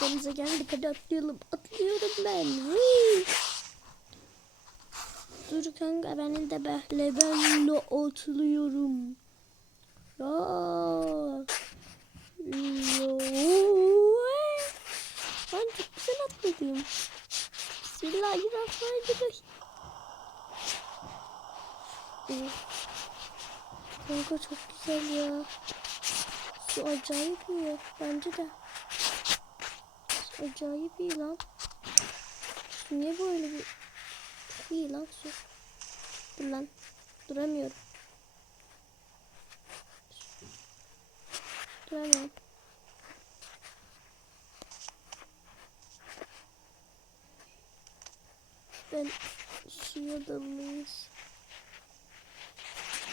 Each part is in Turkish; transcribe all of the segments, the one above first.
Denize geldik hadi atlayalım. Atlıyorum ben. Whee! Dur kanka benim de böyle ben atlıyorum. Ya. Ya. Ben çok güzel atladım. Bismillahirrahmanirrahim. Kanka çok güzel ya. Su acayip iyi. Bence de. Acayip iyi lan. Su niye böyle bir... Çok iyi lan su. Dur lan. Duramıyorum. Duramıyorum. Ben suya dalmayız.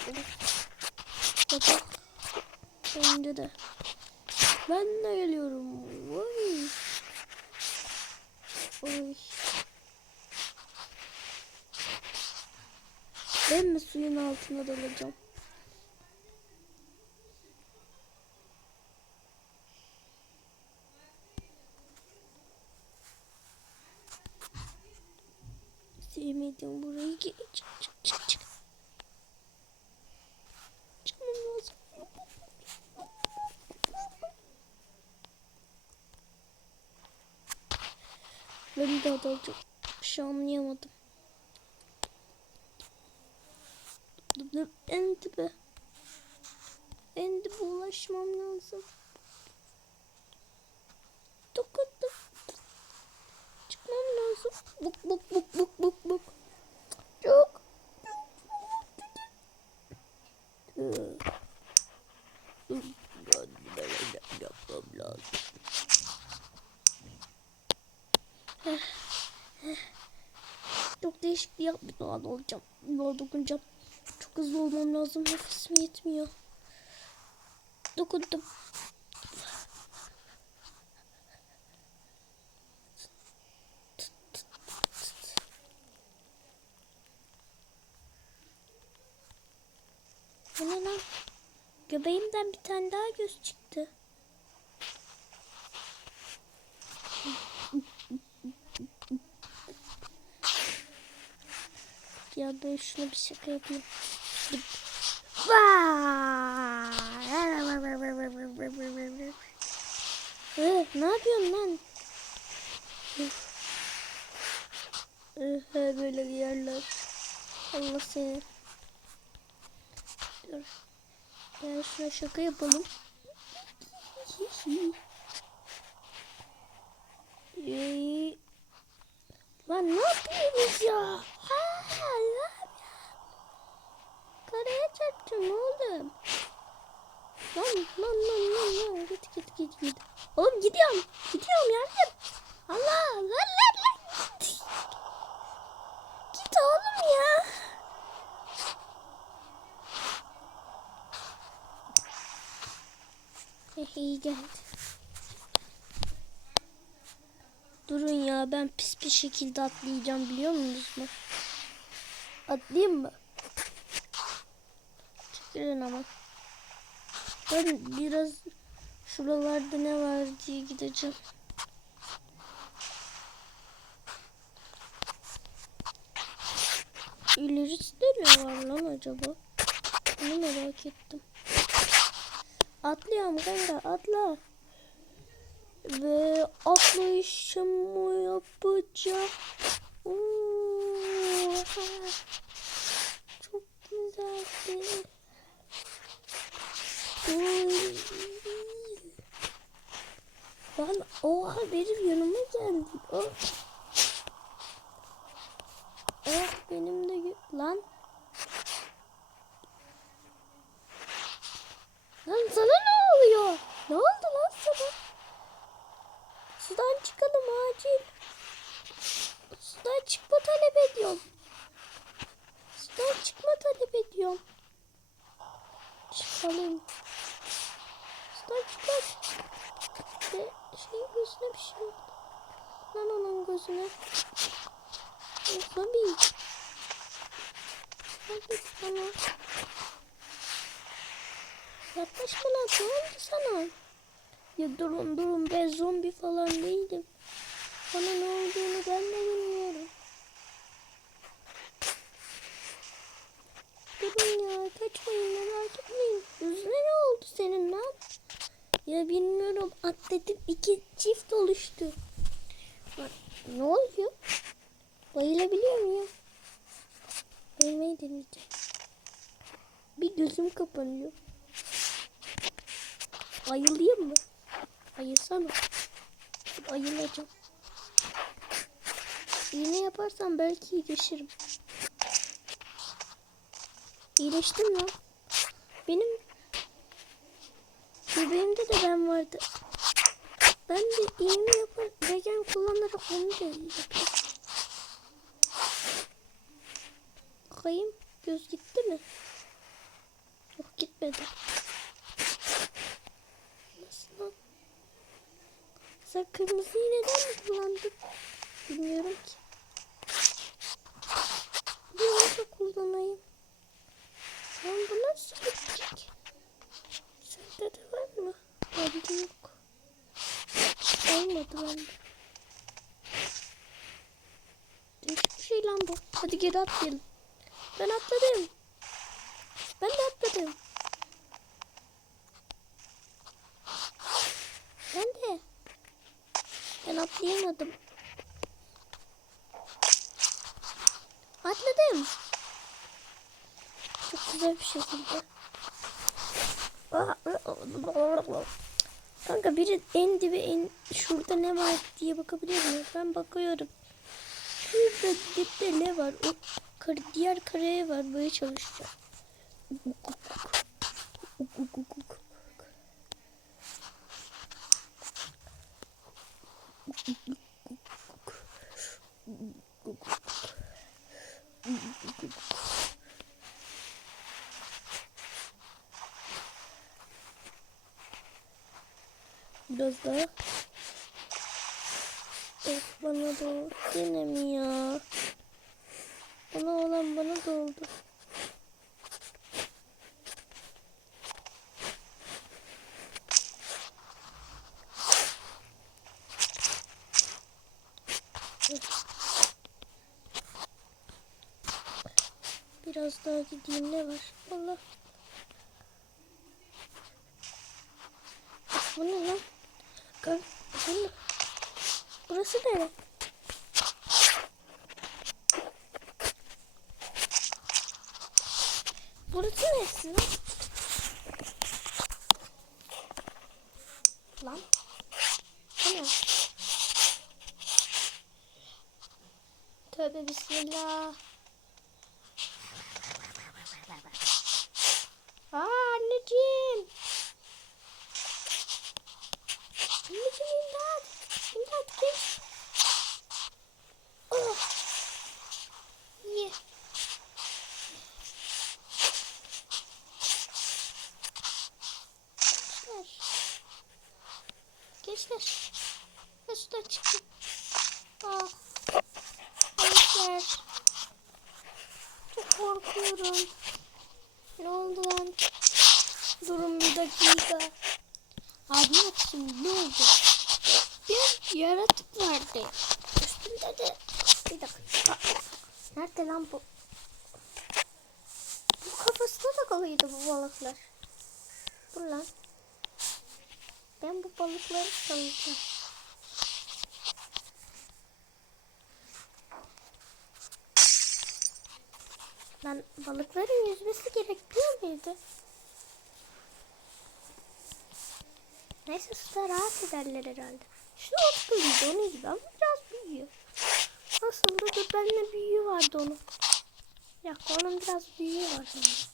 Baba. Bence de. Ben de geliyorum. Vay. Oy. Ben mi suyun altına dalacağım? Sevmedim burayı. Çık çık çık çık. çık. Çıkmam lazım. Ben daha da çok bir şey anlayamadım. En dibe. En dibe ulaşmam lazım. Dokundum. Çıkmam lazım. Buk buk buk buk. Çok. Dur. Dur. Ben yapmam lazım. Çok bir bir doğal olacağım. Yola dokunacağım. Çok hızlı olmam lazım. Nefesim yetmiyor. Dokundum. Ne lan? Göbeğimden bir tane daha göz çıktı. Ya ben şuna bir şaka yapayım. Ee, ne yapıyorsun lan? Ee, böyle yerler. Allah seni. Dur. Ben şuna şaka yapalım. Ee, Lan ne yapıyorsunuz ya? Ha, lan. Karaya çarptım oğlum. Lan lan lan lan lan git git git git. Oğlum gidiyorum. Gidiyorum yardım. Allah lan lan lan. Git oğlum ya. Eh, iyi geldi. Durun ya ben pis bir şekilde atlayacağım biliyor musunuz mu? Atlayayım mı? Çekilin ama. Ben biraz şuralarda ne var diye gideceğim. İlerisi ne var lan acaba? Bunu merak ettim. Atlıyorum kanka atla. Ve atlayışımı yapacağım. Oo, çok güzeldi. Oy. Lan oha benim yanıma geldi. Oh. Evet benim de. Lan Ay. Hadi sana. Yaklaşma lan ne oldu sana? Ya durun durun ben zombi falan değilim. Bana ne olduğunu ben de bilmiyorum. Durun ya kaçmayın merak etmeyin. Yüzüne ne oldu senin lan? Ya bilmiyorum atletim iki çift oluştu. Bak ne oluyor? Bayılabiliyor muyum? Bayılmayı deneyeceğim. Bir gözüm kapanıyor. Ayılayım mı? Ayılsana. Ayılacağım. İğne yaparsam belki iyileşirim. İyileştim lan. Benim bebeğimde de ben vardı. Ben de iğne yapar, regen kullanarak onu da yapıyorum. Bakayım göz gitti mi? Yok gitmedi. Nasıl lan? Sen kırmızı iğneden mi kullandın? Bilmiyorum ki. Bir onu da kullanayım. Lan bu nasıl gidecek? Sende de var mı? Bende yok. Olmadı bende. Değişik bir şey lan bu. Hadi geri atlayalım. Ben atladım. Ben de atladım. Ben de. Ben atlayamadım. Atladım. Çok güzel bir şekilde. Kanka biri en dibe en şurada ne var diye bakabilir miyim? Ben bakıyorum. Şurada dipte ne var? O kar, diğer kareye varmaya çalışıyor. Biraz daha. Of bana da yine mi ya? Bana olan bana da oldu. Biraz daha gideyim ne var? Allah. Bu ne lan? Burası ne? Burası neresi lan? Lan. Tövbe bismillah. Gençler. Gençler. Gençler çıktı. Ah. Gençler. Çok korkuyorum. Ne oldu lan? Durun bir dakika. Abi şimdi ne oldu? Bir yaratık vardı. Üstünde de bir dakika. Nerede lan bu? Bu kafasına takılıydı bu balıklar. Dur lan. Ben bu balıkları salacağım. Lan balıkların yüzmesi gerekmiyor muydu? Neyse suda rahat ederler herhalde. Şunu oturuydu onun gibi ama biraz büyüyor. Aslında da benimle büyüğü vardı onun. Ya onun biraz büyüğü var. Onun.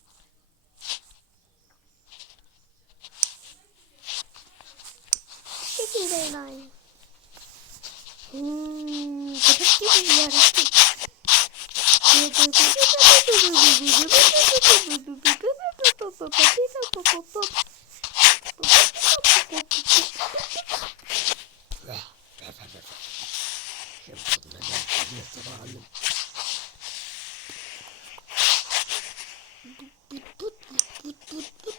şeyler. Hmm, garip bir yarattı. Put, put, put, put.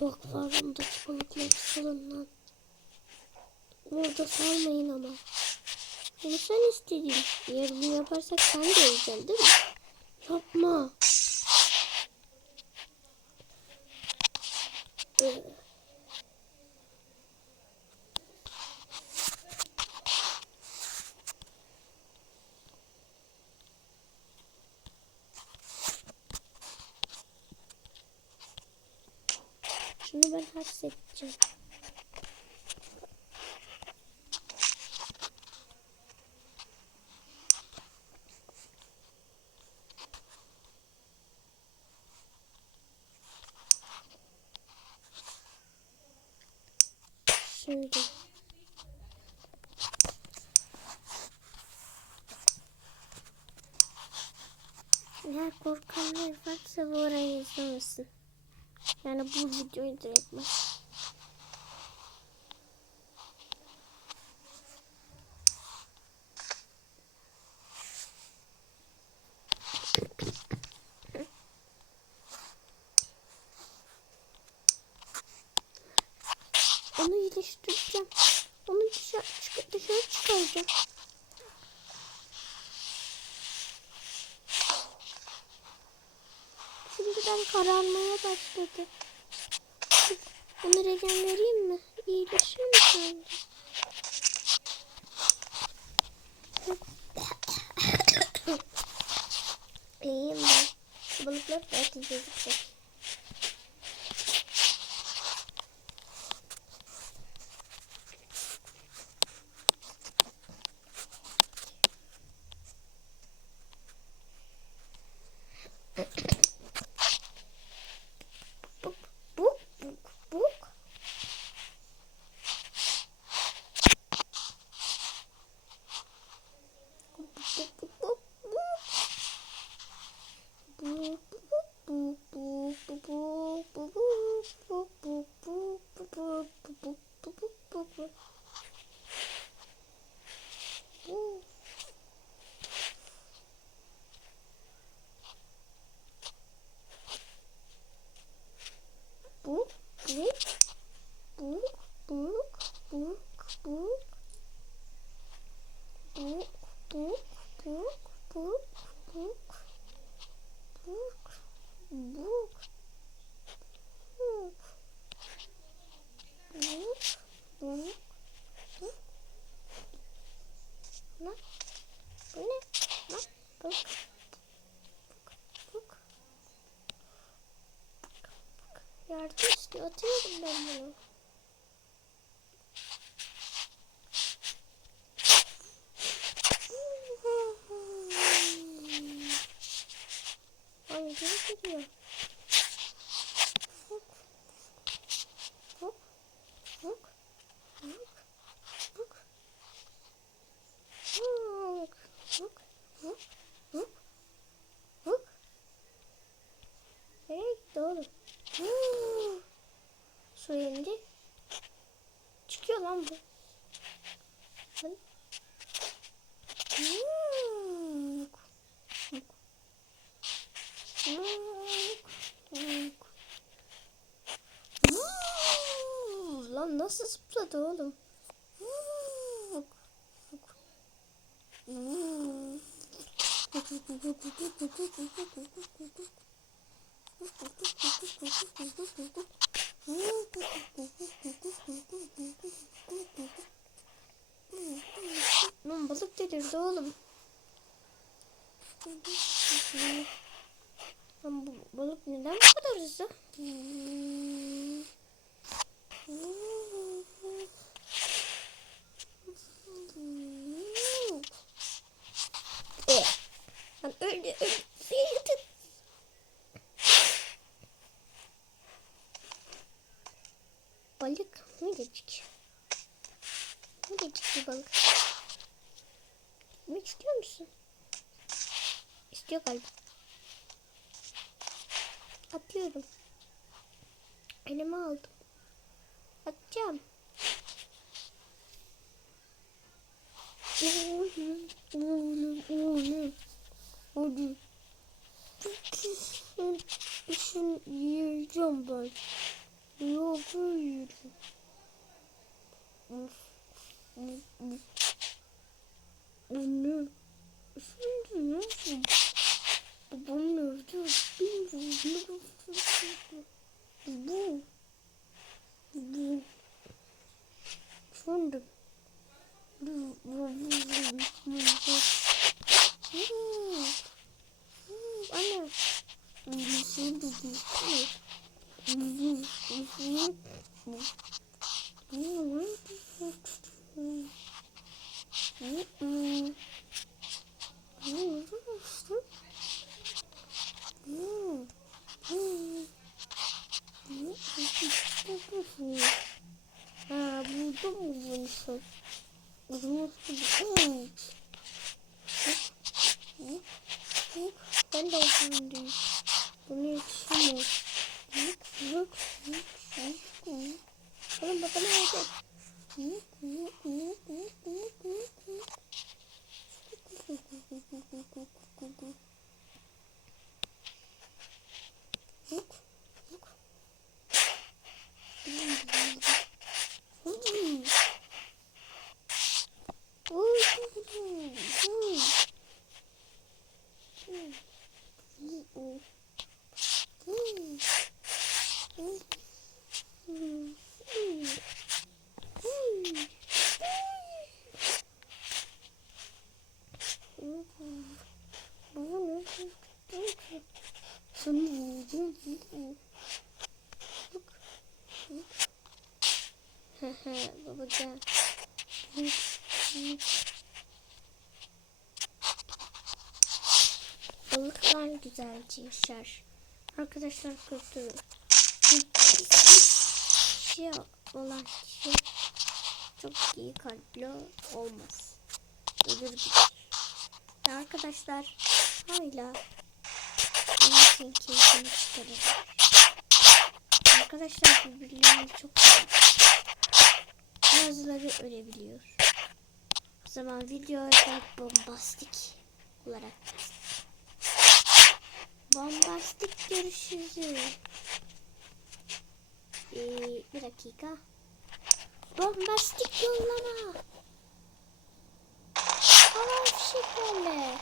Akvaryumdaki balıkları salın lan. Orada salmayın ama. Bunu sen istedin. Eğer bunu yaparsak sen de öleceksin değil mi? Yapma. Ee, Şunu ben hapsedeceğim. Şimdi. Eğer korkanlar varsa bu orayı izlemesin. Yani bu videoyu direkt bak. Onu iyileştireceğim. Onu dışarı, çık dışarı çıkaracağım. Kararmaya başladı. Onu regen vereyim mi? İyileşir mi sence? İyiyim ben. Balıklar belki gözükecek. 不不不不不不 Yardım istiyor. Atıyorum ben bunu. oldu? Bye. Ama bu balık neden bu kadar hızlı? Ben öldü, öldü. Balık minicik. Minicik bir balık. Gitmek istiyor musun? İstiyor galiba. Atlıyorum. Elime aldım. Atacağım. Hadi. İşin yiyeceğim ben. Yok yiyeceğim. Anne. Şimdi nasıl? Babam nerede? Bilmiyorum. Bu. Bu. Şimdi. Bu. Bu. Bu. Bu. Bu. Anne. Şimdi bu. Mm-mm. Ha buldum mu bunu sen? Uzun Ben de okuyayım. Bunu yetişmiyor. Yık yık yık yık yık. Oğlum bakalım hadi. Yık yık yık yık yık yık yık. Yık yık. Baba yaşar. Arkadaşlar kurtulun. Kişi olan kişi çok iyi kalpli olmaz. Ölür gider. Arkadaşlar hala hayatın keyfini çıkarır. Arkadaşlar birbirlerini çok sever. Bazıları ölebiliyor. O zaman videoda bombastik olarak bombastik görüşürüz. Ee, bir dakika. Bombastik yollama. Hava fişeklerle.